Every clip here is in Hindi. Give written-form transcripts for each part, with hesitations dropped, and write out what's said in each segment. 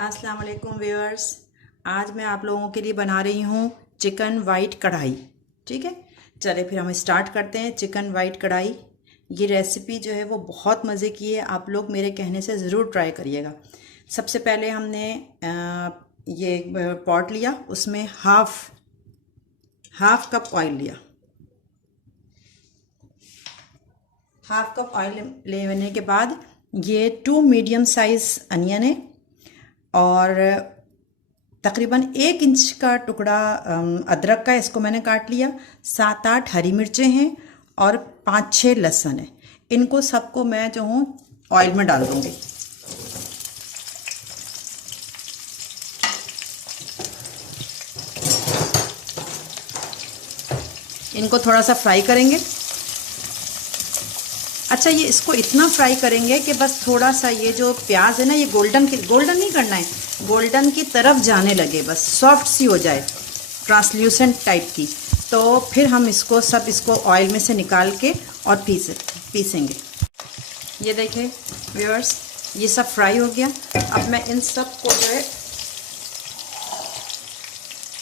अस्सलाम वालेकुम व्यूअर्स। आज मैं आप लोगों के लिए बना रही हूँ चिकन वाइट कढ़ाई। ठीक है, चले फिर हम स्टार्ट करते हैं। चिकन वाइट कढ़ाई, ये रेसिपी जो है वो बहुत मज़े की है। आप लोग मेरे कहने से ज़रूर ट्राई करिएगा। सबसे पहले हमने ये पॉट लिया, उसमें हाफ कप ऑयल लिया। हाफ कप ऑयल लेने के बाद ये 2 मीडियम साइज़ अनियन है और तकरीबन 1 इंच का टुकड़ा अदरक का, इसको मैंने काट लिया। 7-8 हरी मिर्चें हैं और 5-6 लहसुन है। इनको सबको मैं जो हूँ ऑयल में डाल दूँगी। इनको थोड़ा सा फ्राई करेंगे। अच्छा, ये इसको इतना फ्राई करेंगे कि बस थोड़ा सा ये जो प्याज है ना, ये गोल्डन नहीं करना है, गोल्डन की तरफ जाने लगे, बस सॉफ्ट सी हो जाए, ट्रांसल्यूसेंट टाइप की। तो फिर हम इसको ऑयल में से निकाल के और पीसेंगे। ये देखें व्यूअर्स, ये सब फ्राई हो गया। अब मैं इन सब को जो है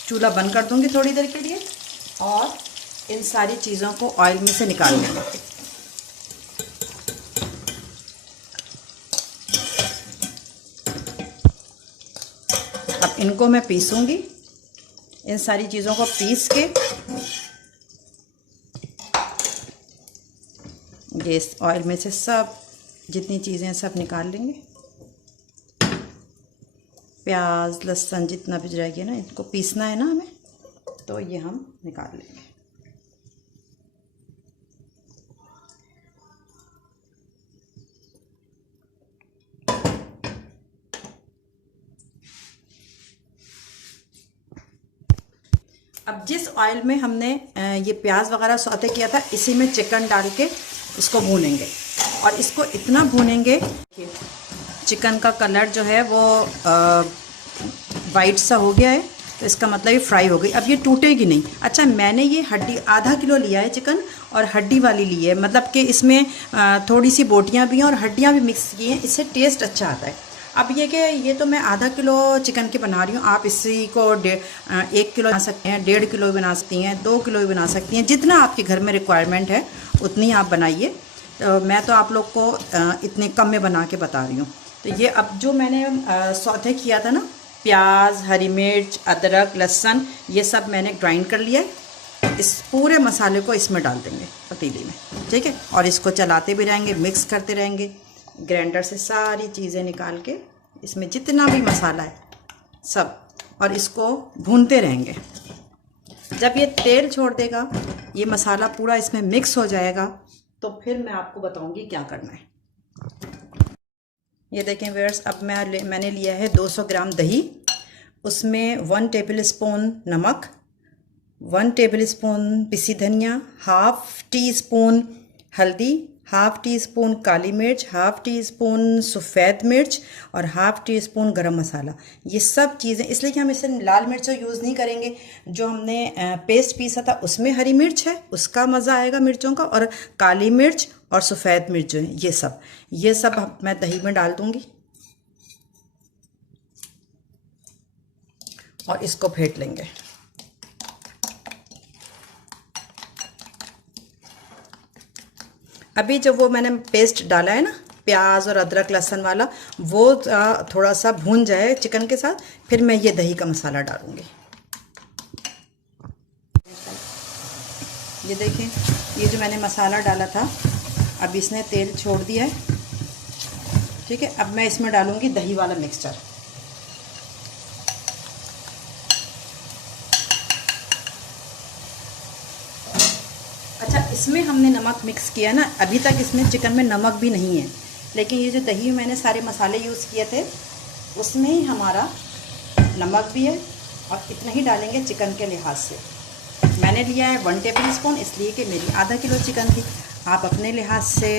चूल्हा बंद कर दूंगी थोड़ी देर के लिए और इन सारी चीज़ों को ऑयल में से निकाल लेंगे। अब इनको मैं पीसूंगी, इन सारी चीज़ों को पीस के ये ऑयल में से सब जितनी चीज़ें सब निकाल लेंगे। प्याज लहसुन जितना भी रहेगी ना, इनको पीसना है ना हमें, तो ये हम निकाल लेंगे। अब जिस ऑयल में हमने ये प्याज वगैरह सौते किया था, इसी में चिकन डाल के इसको भूनेंगे और इसको इतना भूनेंगे चिकन का कलर जो है वो वाइट सा हो गया है, तो इसका मतलब ये फ्राई हो गई। अब ये टूटेगी नहीं। अच्छा, मैंने ये हड्डी आधा किलो लिया है चिकन, और हड्डी वाली ली है, मतलब कि इसमें थोड़ी सी बोटियाँ भी हैं और हड्डियाँ भी मिक्स की हैं, इससे टेस्ट अच्छा आता है। अब ये कि ये तो मैं आधा किलो चिकन की बना रही हूँ, आप इसी को 1 किलो बना सकते हैं, 1.5 किलो भी बना सकती हैं, 2 किलो भी बना सकती हैं, जितना आपके घर में रिक्वायरमेंट है उतनी आप बनाइए। मैं तो आप लोग को इतने कम में बना के बता रही हूँ। तो ये अब जो मैंने सौते किया था ना, प्याज हरी मिर्च अदरक लहसुन, ये सब मैंने ग्राइंड कर लिया है। इस पूरे मसाले को इसमें डाल देंगे पतीली में, ठीक है, और इसको चलाते भी रहेंगे, मिक्स करते रहेंगे। ग्राइंडर से सारी चीज़ें निकाल के इसमें जितना भी मसाला है सब, और इसको भूनते रहेंगे। जब ये तेल छोड़ देगा, ये मसाला पूरा इसमें मिक्स हो जाएगा, तो फिर मैं आपको बताऊंगी क्या करना है। ये देखें व्यूअर्स, अब मैंने लिया है 200 ग्राम दही, उसमें 1 टेबल स्पून नमक, 1 टेबल स्पून पिसी धनिया, हाफ टी स्पून हल्दी, हाफ टी स्पून काली मिर्च, हाफ टी स्पून सफ़ेद मिर्च और हाफ टी स्पून गरम मसाला। ये सब चीज़ें, इसलिए कि हम इसे लाल मिर्च यूज़ नहीं करेंगे, जो हमने पेस्ट पीसा था उसमें हरी मिर्च है, उसका मज़ा आएगा मिर्चों का, और काली मिर्च और सफ़ेद मिर्च जो है ये सब मैं दही में डाल दूँगी और इसको फेंट लेंगे। अभी जो वो मैंने पेस्ट डाला है ना, प्याज और अदरक लहसुन वाला, वो थोड़ा सा भून जाए चिकन के साथ, फिर मैं ये दही का मसाला डालूंगी। ये देखें, ये जो मैंने मसाला डाला था, अब इसने तेल छोड़ दिया है, ठीक है। अब मैं इसमें डालूंगी दही वाला मिक्सचर। अच्छा, इसमें हमने नमक मिक्स किया ना, अभी तक इसमें चिकन में नमक भी नहीं है, लेकिन ये जो दही मैंने सारे मसाले यूज़ किए थे उसमें ही हमारा नमक भी है, और इतना ही डालेंगे चिकन के लिहाज से। मैंने लिया है 1 टेबल स्पून, इसलिए कि मेरी आधा किलो चिकन थी। आप अपने लिहाज से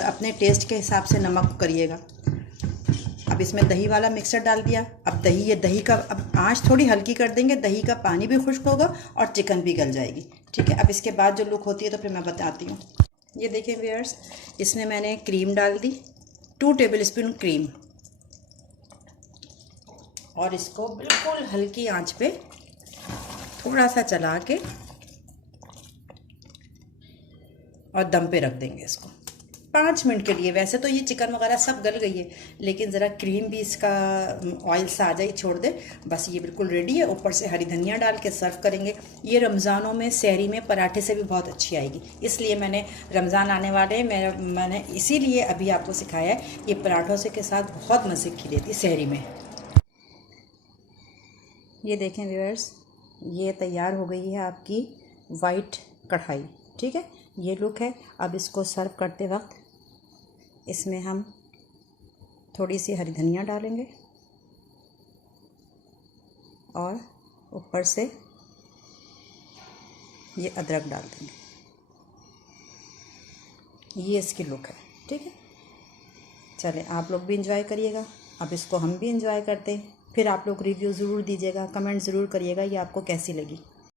अपने टेस्ट के हिसाब से नमक करिएगा। अब इसमें दही वाला मिक्सर डाल दिया। अब दही का अब आँच थोड़ी हल्की कर देंगे, दही का पानी भी खुश्क होगा और चिकन भी गल जाएगी, ठीक है। अब इसके बाद जो लुक होती है तो फिर मैं बताती हूँ। ये देखें व्यूअर्स, इसमें मैंने क्रीम डाल दी, 2 टेबल स्पून क्रीम, और इसको बिल्कुल हल्की आंच पे थोड़ा सा चला के और दम पे रख देंगे इसको 5 मिनट के लिए। वैसे तो ये चिकन वगैरह सब गल गई है, लेकिन ज़रा क्रीम भी इसका ऑयल सा आ जाए, छोड़ दे, बस ये बिल्कुल रेडी है। ऊपर से हरी धनिया डाल के सर्व करेंगे। ये रमज़ानों में सहरी में पराठे से भी बहुत अच्छी आएगी, इसलिए मैंने रमज़ान आने वाले हैं, मैंने इसीलिए अभी आपको सिखाया है। ये पराठों से के साथ बहुत मज़े की देती सहरी में। ये देखें व्यूअर्स, ये तैयार हो गई है आपकी वाइट कढ़ाई। ठीक है, ये लुक है। अब इसको सर्व करते वक्त इसमें हम थोड़ी सी हरी धनिया डालेंगे और ऊपर से ये अदरक डाल देंगे। ये इसकी लुक है। ठीक है, चलें, आप लोग भी इंजॉय करिएगा। अब इसको हम भी इंजॉय करते हैं। फिर आप लोग रिव्यू ज़रूर दीजिएगा, कमेंट ज़रूर करिएगा ये आपको कैसी लगी।